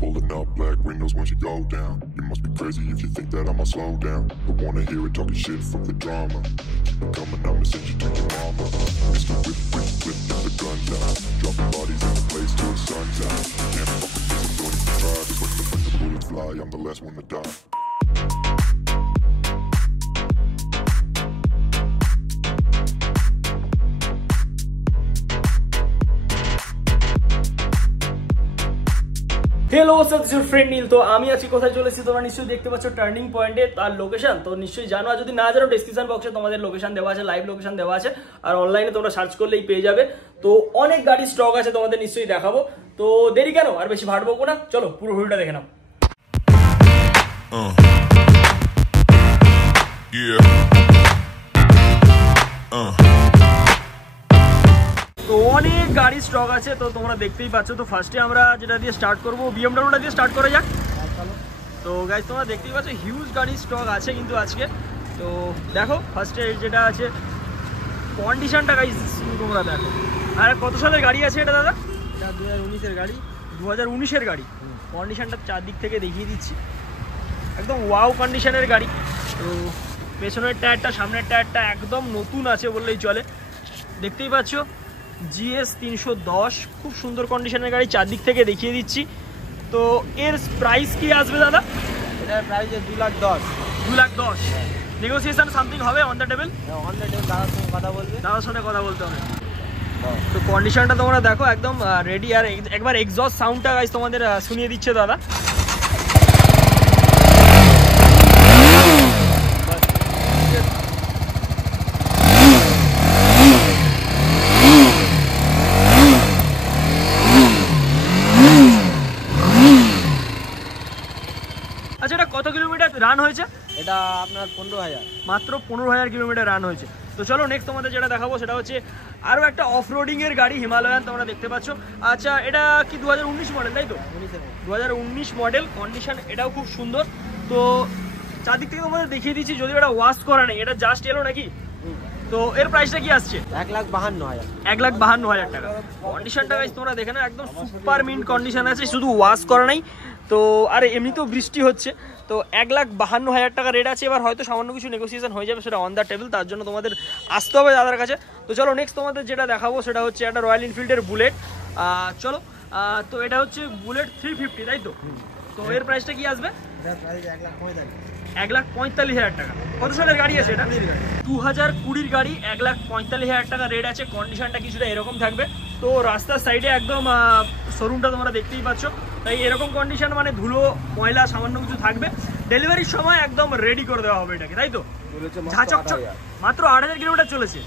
Pulling up black windows when she go down. You must be crazy if you think that I'ma slow down. Don't wanna hear it talking shit, fuck the drama. Keep it coming, I'ma send you to your mama. Mr. Whip, whip, whip, get the guns out. Dropping bodies in the place till the sun's out. Can't fuck with this, I'm going to try. Just when the bullets fly, I'm the last one to die. Hello this your friend Neel. तो আমি আজকে কোথায় চলেছি তোমরা নিশ্চয়ই দেখতে পাচ্ছ turning পয়েন্টে। তার লোকেশন তো নিশ্চয়ই জানো, আর যদি না জানো ডেসক্রিপশন বক্সে তোমাদের লোকেশন দেওয়া আছে, লাইভ লোকেশন দেওয়া আছে, আর অনলাইনে তোমরা সার্চ করলেই পেয়ে যাবে। তো অনেক গাড়ি স্টক আছে, তোমাদের নিশ্চয়ই দেখাবো। তো দেরি কেন, আর বেশি ভাট বকবো না, চলো পুরো ভিডিওটা দেখে নাও। তো অনেক গাড়ি স্টক আছে, তো তোমরা দেখতেই পাচ্ছ। তো ফার্স্টে আমরা যেটা দিয়ে স্টার্ট করবো, বিএমডব্লিউটা দিয়ে স্টার্ট করা যাক। তো গাইস তোমরা দেখতেই পাচ্ছ হিউজ গাড়ি স্টক আছে কিন্তু আজকে। তো দেখো ফার্স্টে যেটা আছে কন্ডিশনটা গাইস তোমরা দেখো। আর কত সালের গাড়ি আছে এটা দাদা? এটা 2019-এর গাড়ি। 2019-এর গাড়ি। কন্ডিশনটা চারদিক থেকে দেখিয়ে দিচ্ছি, একদম ওয়াও কন্ডিশনের গাড়ি। তো পেছনের টায়ারটা সামনের টায়ারটা একদম নতুন আছে বললেই চলে। দেখতেই পাচ্ছ GS 310, খুব সুন্দর কন্ডিশনের গাড়ি, চারদিক থেকে দেখিয়ে দিচ্ছি। তো এর প্রাইস কি আসবে দাদা? এটার প্রাইস 2,10,000। 2,10,000 নেগোসিয়েশন সামথিং হবে on the table? On the table দাদার সঙ্গে কথা বলবে, দাদার সাথে কথা বলতে হবে। তো কন্ডিশনটা তোমরা দেখো একদম রেডি। আর একবার এক্সস্ট সাউন্ডটা গাইস তোমাদের শুনিয়ে দিচ্ছে দাদা। আচ্ছা এটা কত কিলোমিটার রান হয়েছে? এটা আপনার 15,000, মাত্র 15,000 কিলোমিটার রান হয়েছে। তো চলো নেক্সট তোমাদের যেটা দেখাবো সেটা হচ্ছে আরও একটা অফ রোডিং এর গাড়ি, হিমালয়ান, তোমরা দেখতে পাচ্ছ। আচ্ছা এটা কি 2019 মডেল তাই তো? 2019 মডেল, কন্ডিশন এটাও খুব সুন্দর। তো চারদিক থেকে তোমাদের দেখিয়ে দিচ্ছি, যদিও এটা ওয়াশ করা নেই, এটা জাস্ট এলো নাকি। তো এর প্রাইসটা কি আসছে? 1,52,000। 1,52,000 টাকা। কন্ডিশনটা গাইস তোমরা দেখে নাও, একদম সুপার মিন্ট কন্ডিশন আছে, শুধু ওয়াশ করা নাই। তো আর এমনিতেও বৃষ্টি হচ্ছে। তো 1,52,000 টাকা রেট আছে। এবার হয়তো সামান্য কিছু নেগোসিয়েশন হয়ে যাবে, সেটা অন দ্য টেবিল, তার জন্য তোমাদের আসতে হবে দাদার কাছে। তো চলো নেক্সট তোমাদের যেটা দেখাবো সেটা হচ্ছে একটা রয়্যাল এনফিল্ডের বুলেট। চলো তো এটা হচ্ছে বুলেট 350 তাই তো? তো এর প্রাইসটা কি আসবে? এটার প্রাইস 1,45,000। 1,45,000 টাকা। কত সালের গাড়ি আছে এটা? 2020-এর গাড়ি। 1,45,000 টাকা রেট আছে। কন্ডিশনটা কিছুটা এরকম থাকবে। তো রাস্তার সাইডে একদম শোরুমটা তোমরা দেখতেই পাচ্ছ, তাই এরকম কন্ডিশন মানে ধুলো ময়লা সামান্য কিছু থাকবে। ডেলিভারির সময় একদম রেডি করে দেওয়া হবে এটাকে, তাই তো? মাত্র 8,000 কিলোমিটার চলেছে।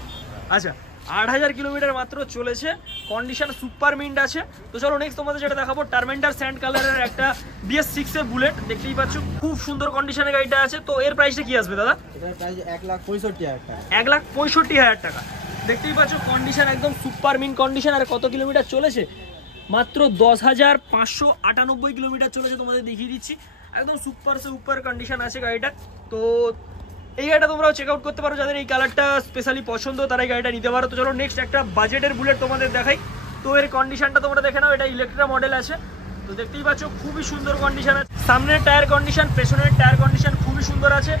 আচ্ছা 8,000 কিলোমিটার মাত্র চলেছে, কন্ডিশন সুপার মিন্ট আছে। তো চলো নেক্সট তোমাদের যেটা দেখাবো টার্মেন্টার স্যান্ড কালারের একটা BS6 এর বুলেট, দেখতেই পাচ্ছ খুব সুন্দর কন্ডিশনের গাড়িটা আছে। তো এর প্রাইসটা কি আসবে দাদা? এটার প্রাইস 1,65,000 টাকা। 1,65,000 টাকা। দেখতেই পাচ্ছ কন্ডিশন একদম সুপার মিন্ট কন্ডিশন। আর কত কিলোমিটার চলেছে? মাত্র 10,598 কিলোমিটার চলেছে, তোমাদের দেখিয়ে দিচ্ছি। একদম সুপার কন্ডিশন আছে গাড়িটা। তো এই গাড়িটা তোমরাও চেক আউট করতে পারো, যাদের এই কালারটা স্পেশালি পছন্দ তারা এই গাড়িটা নিতে পারো। তো চলো নেক্সট একটা বাজেটের বুলেট তোমাদের দেখাই। তো এর কন্ডিশনটা তোমরা দেখে নাও, এটা ইলেকট্রা মডেল আছে। তো দেখতেই পাচ্ছ খুবই সুন্দর কন্ডিশন আছে। সামনের টায়ার কন্ডিশন, পেছনের টায়ার কন্ডিশন খুবই সুন্দর আছে।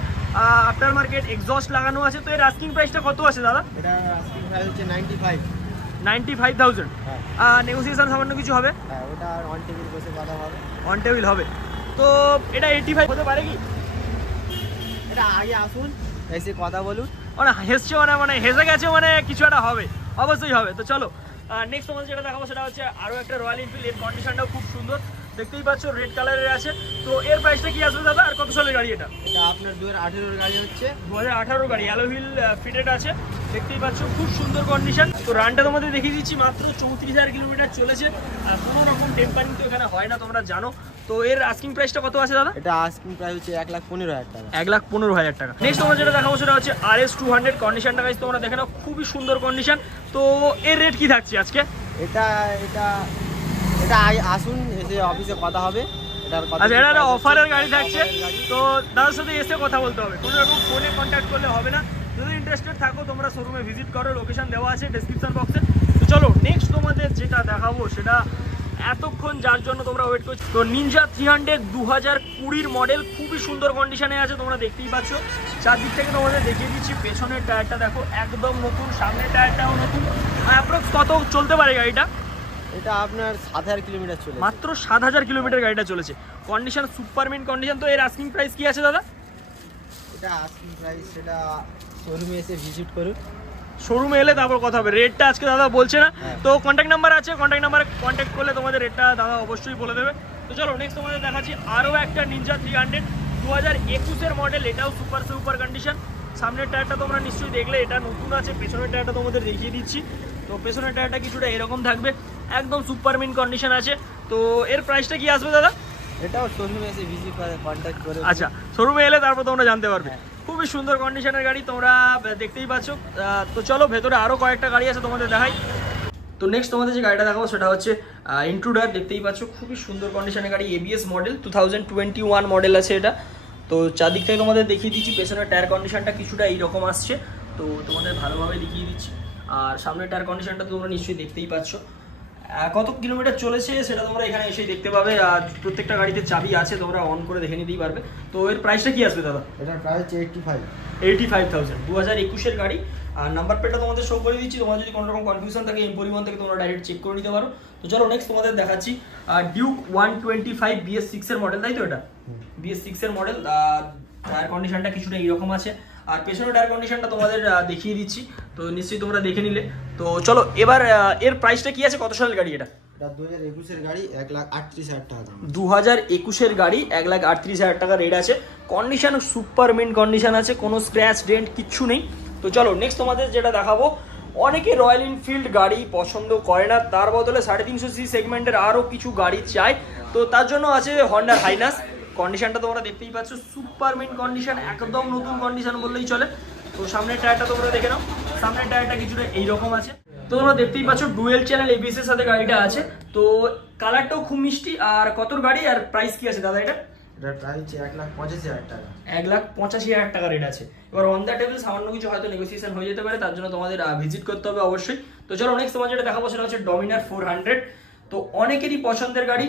আফটার মার্কেট এক্সস্ট লাগানো আছে। তো এর আস্কিং প্রাইসটা কত আছে দাদা? এটা আস্কিং প্রাইস হচ্ছে 95,000। নেগোসিয়েশন সামান্য কিছু হবে? হ্যাঁ, ওটা অন টেবিল বসে কথা হবে। অন টেবিল হবে। তো এটা 85 হতে পারে কি? এটা আগে আসুন, এসে কথা বলুন। মানে হেসছে মানে হেসে গেছে, মানে কিছু একটা হবে, অবশ্যই হবে। তো চলো নেক্সট তোমাদের যেটা দেখাবো সেটা হচ্ছে আরও একটা রয়্যাল এনফিল্ড। এর কন্ডিশনটাও খুব সুন্দর, দেখতেই পাচ্ছ রেড কালারের আছে। তো এর প্রাইসটা কি আসবে দাদা? আর কত সালের গাড়ি এটা? এটা আপনার 2018-এর গাড়ি হচ্ছে। 2018 গাড়ি, অ্যালো হুইল ফিটেড আছে, দেখতেই পাচ্ছ খুব সুন্দর কন্ডিশন। তো রানটা তোমাদের দেখিয়ে দিচ্ছি, মাত্র 34,000 কিলোমিটার চলেছে। আর কোনো রকম টেম্পারিং তো এখানে হয় না, তোমরা জানো। তো এর আস্কিং প্রাইসটা কত আছে দাদা? এটা আস্কিং প্রাইস হচ্ছে 1,15,000 টাকা। 1,15,000 টাকা। নেক্সট তোমরা যেটা দেখাবো সেটা হচ্ছে RS 200 কন্ডিশনটা গাইস তোমরা দেখে নাও, খুবই সুন্দর কন্ডিশন। তো এর রেট কি থাকছে আজকে? এটা এটা এটা আসুন, এসে অফিসে কথা হবে। আচ্ছা এটা একটা অফারের গাড়ি থাকছে। তো দাদার সাথে এসে কথা বলতে হবে, কোনো রকম ফোনে কন্ট্যাক্ট করলে হবে না। যদি ইন্টারেস্টেড থাকো তোমরা শোরুমে ভিজিট করো, লোকেশন দেওয়া আছে ডেসক্রিপশন বক্সে। তো চলো নেক্সট তোমাদের যেটা দেখাবো সেটা এতক্ষণ যার জন্য তোমরা ওয়েট করছো। তো নিনজা 300 2020 মডেল, খুবই সুন্দর কন্ডিশনে আছে, তোমরা দেখতেই পাচ্ছ। চারদিক থেকে তোমাদের দেখিয়ে দিচ্ছি। পেছনের টায়ারটা দেখো একদম নতুন, সামনের টায়ারটাও নতুন। অ্যাপ্রক্স কত চলতে পারে গাড়িটা? এটা আপনার 7000 কিলোমিটার চলে, মাত্র 7000 কিলোমিটার গাড়িটা চলেছে। Condition super mint condition. তো এর আস্কিং প্রাইস কি আছে দাদা? এটা আস্কিং প্রাইস, সেটা শোরুমে এসে ভিজিট করুন, শোরুমে এলে তারপর কথা হবে। রেটটা আজকে দাদা বলছে না, তো কন্ট্যাক্ট নাম্বার আছে, কন্ট্যাক্ট নাম্বারে কন্ট্যাক্ট করলে তোমাদের রেটটা দাদা অবশ্যই বলে দেবে। তো চলো নেক্সট তোমাদের দেখাচ্ছি আরও একটা নিনজা 300 2021 মডেল। এটাও সুপার কন্ডিশন। সামনের টায়ারটা তোমরা নিশ্চয়ই দেখলে, এটা নতুন আছে। পেছনের টায়ারটা তোমাদের দেখিয়ে দিচ্ছি। তো পেছনের টায়ারটা কিছুটা এরকম থাকবে, একদম সুপার মিন্ট কন্ডিশন আছে। তো এর প্রাইসটা কি আসবে দাদা? এটাও শোরুমে এসে ভিজিট করে কন্ট্যাক্ট করে। আচ্ছা, শোরুমে এলে তারপর তোমরা জানতে পারবে। খুবই সুন্দর কন্ডিশনের গাড়ি, তোমরা দেখতেই পাচ্ছ। তো চলো ভেতরে আরও কয়েকটা গাড়ি আছে, তোমাদের দেখাই। তো নেক্সট তোমাদের যে গাড়িটা দেখাবো সেটা হচ্ছে ইন্ট্রুডার। দেখতেই পাচ্ছ খুবই সুন্দর কন্ডিশনের গাড়ি, ABS মডেল, 2021 মডেল আছে এটা। তো চারদিক থেকে তোমাদের দেখিয়ে দিচ্ছি। পেছনের টায়ার কন্ডিশনটা কিছুটা এইরকম আসছে, তো তোমাদের ভালোভাবে দেখিয়ে দিচ্ছি। আর সামনের টায়ার কন্ডিশনটা তোমরা নিশ্চয়ই দেখতেই পাচ্ছ। কত কিলোমিটার চলেছে সেটা তোমরা এখানে এসেই দেখতে পাবে। আর প্রত্যেকটা গাড়িতে চাবি আছে, তোমরা অন করে দেখে নিতেই পারবে। তো এর প্রাইসটা কি আসবে দাদা? এটার প্রাইস 85,000, 2021 গাড়ি। আর নাম্বার প্লেটটা তোমাদের শো করে দিচ্ছি। তোমার যদি কোনো রকম কনফিউশন থাকে এই পরিমাণ থেকে, তোমরা ডাইরেক্ট চেক করে নিতে পারো। তো চলো নেক্সট তোমাদের দেখাচ্ছি ডিউক 125 BS6 এর মডেল, তাই তো? এটা BS6 এর মডেল। টায়ার কন্ডিশনটা কিছুটা এইরকম আছে। আর পেছনের টায়ার কন্ডিশনটা তোমাদের দেখিয়ে দিচ্ছি, তো নিশ্চয়ই তোমরা দেখে নিলে। তো চলো এবার এর প্রাইসটা কি আছে, কত সালের গাড়ি এটা? 2021 গাড়ি, 1,38,000 টাকা দাম। 2021 গাড়ি, 1,38,000 টাকা রেট আছে। কন্ডিশন সুপার মিন্ট কন্ডিশন আছে, কোনো স্ক্র্যাচ ডেন্ট কিচ্ছু নেই। তো চলো নেক্সট তোমাদের যেটা দেখাবো, অনেকে রয়্যাল এনফিল্ড গাড়ি পছন্দ করে না, তার বদলে 350cc সেগমেন্টের আরও কিছু গাড়ি চায়। তো তার জন্য আছে হন্ডা হাইনাস। কন্ডিশনটা তোমরা দেখতেই পাচ্ছ, সুপার মিন্ট কন্ডিশন, একদম নতুন কন্ডিশন বললেই চলে। তো সামনের টায়ারটা তোমরা দেখে নাও। সামনের টায়ারটা কিছুটা এইরকম আছে। তো তোমরা দেখতেই পাচ্ছ ডুয়েল চ্যানেল ABS এর সাথে গাড়িটা আছে। তো কালারটাও খুব মিষ্টি। আর কতর গাড়ি, আর প্রাইস কি আছে দাদা এটা? এটার প্রাইস 1,85,000 টাকা। 1,85,000 টাকা রেট আছে। এবার অন দ্য টেবিল সামান্য কিছু হয়তো নেগোসিয়েশন হয়ে যেতে পারে, তার জন্য তোমাদের ভিজিট করতে হবে অবশ্যই। তো চলো নেক্সট তোমার যেটা দেখাবো সেটা হচ্ছে ডমিনার 400। তো অনেকেরই পছন্দের গাড়ি,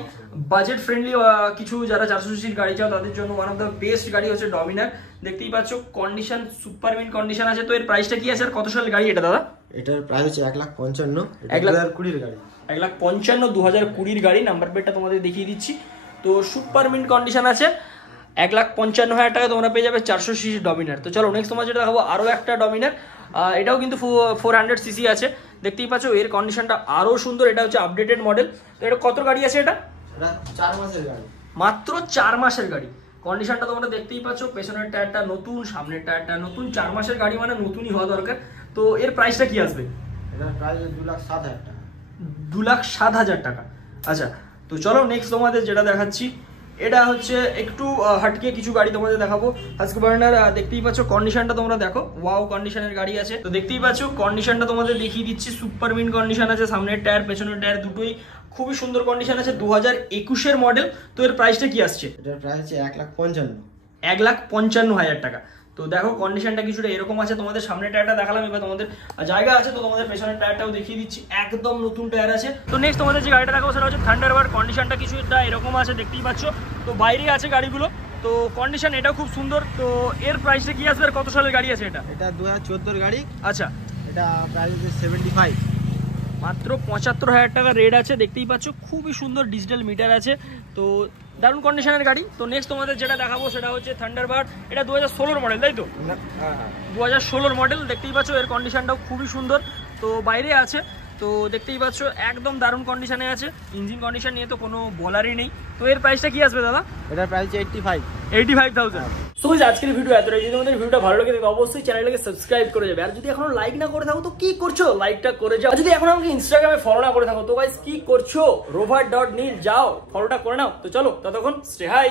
বাজেট ফ্রেন্ডলি কিছু যারা 400cc গাড়ি চাও তাদের জন্য ওয়ান অফ দ্য বেস্ট গাড়ি হচ্ছে ডমিনার। দেখতেই পাচ্ছ কন্ডিশন সুপার মিন্ট কন্ডিশন আছে। তো এর প্রাইসটা কি আছে আর কত সালের গাড়ি এটা দাদা? এটার প্রাইস হচ্ছে 1,55,000। 2020 গাড়ি, 1,55,000 2020 গাড়ি। নাম্বার প্লেটটা তোমাদের দেখিয়ে দিচ্ছি। তো সুপার মিন্ট কন্ডিশন আছে, 1,55,000 টাকা তোমরা পেয়ে যাবে 400cc ডমিনার। তো চলো নেক্সট তোমার যেটা দেখাবো আরও একটা ডমিনার। এটাও কিন্তু 400cc আছে। দেখতেই পাচ্ছ এর কন্ডিশনটা আরও সুন্দর। এটা হচ্ছে আপডেটেড মডেল। তো এটা কত গাড়ি আছে? এটা 4 মাসের গাড়ি, মাত্র 4 মাসের গাড়ি। কন্ডিশনটা তোমরা দেখতেই পাচ্ছ, পেছনের টায়ারটা নতুন, সামনের টায়ারটা নতুন। 4 মাসের গাড়ি মানে নতুনই হওয়া দরকার। তো এর প্রাইসটা কি আসবে? এটার প্রাইস 2,07,000 টাকা। 2,07,000 টাকা। আচ্ছা, তো চলো নেক্সট তোমাদের যেটা দেখাচ্ছি, এটা হচ্ছে একটু হাটকে কিছু গাড়ি তোমাদের দেখাবো। হাস্কবার্নার দেখতেই পাচ্ছ কন্ডিশনটা তোমরা দেখো, ওয়াও কন্ডিশনের গাড়ি আছে। তো দেখতেই পাচ্ছ কন্ডিশনটা তোমাদের দেখিয়ে দিচ্ছি, সুপার মিন্ট কন্ডিশন আছে। সামনের টায়ার পেছনের টায়ার দুটোই খুবই সুন্দর কন্ডিশন আছে। 2021 মডেল। তো এর প্রাইসটা কি আসছে? এটার প্রাইস হচ্ছে 1,55,000। 1,55,000 টাকা। তো দেখো কন্ডিশনটা কিছুটা এরকম আছে। তোমাদের সামনের টায়ারটা দেখালাম, এবার তোমাদের জায়গা আছে তো তোমাদের পেছনের টায়ারটাও দেখিয়ে দিচ্ছি, একদম নতুন টায়ার আছে। তো নেক্সট তোমাদের যে গাড়িটা দেখাবো সেটা হচ্ছে থান্ডারবার্ড। কন্ডিশনটা কিছুটা এরকম আছে, দেখতেই পাচ্ছ। তো বাইরে আছে গাড়িগুলো, তো কন্ডিশন এটাও খুব সুন্দর। তো এর প্রাইসটা কি আসবে আর কত সালের গাড়ি আছে এটা? এটা 2014 গাড়ি। আচ্ছা, এটা প্রাইস হচ্ছে 75। মাত্র 75,000 টাকা রেট আছে। দেখতেই পাচ্ছ খুবই সুন্দর ডিজিটাল মিটার আছে। তো দারুণ কন্ডিশনের গাড়ি। তো নেক্সট তোমাদের যেটা দেখাবো সেটা হচ্ছে থান্ডারবার্ড। এটা 2016 মডেল, তাই তো? 2016 মডেল। দেখতেই পাচ্ছ এর কন্ডিশনটাও খুবই সুন্দর। তো বাইরে আছে, তো দেখতেই পাচ্ছ একদম দারুণ কন্ডিশনে আছে। ইঞ্জিন কন্ডিশন নিয়ে তো কোনো বলারই নেই। তো এর প্রাইসটা কি আসবে দাদা? এটার প্রাইস 85,000। সো আজকের ভিডিও এতটাই। যদি তোমাদের ভিডিওটা ভালো লাগে তাহলে অবশ্যই চ্যানেলটাকে সাবস্ক্রাইব করে যাবে। আর যদি এখনো লাইক না করে থাকো তো কি করছো, লাইকটা করে যাও। আর যদি এখন আমাকে ইনস্টাগ্রামে ফলো না করে থাকো তো গাইস কি করছো, rover.nil যাও ফলোটা করে নাও। তো চলো ততক্ষণ স্টে হাই।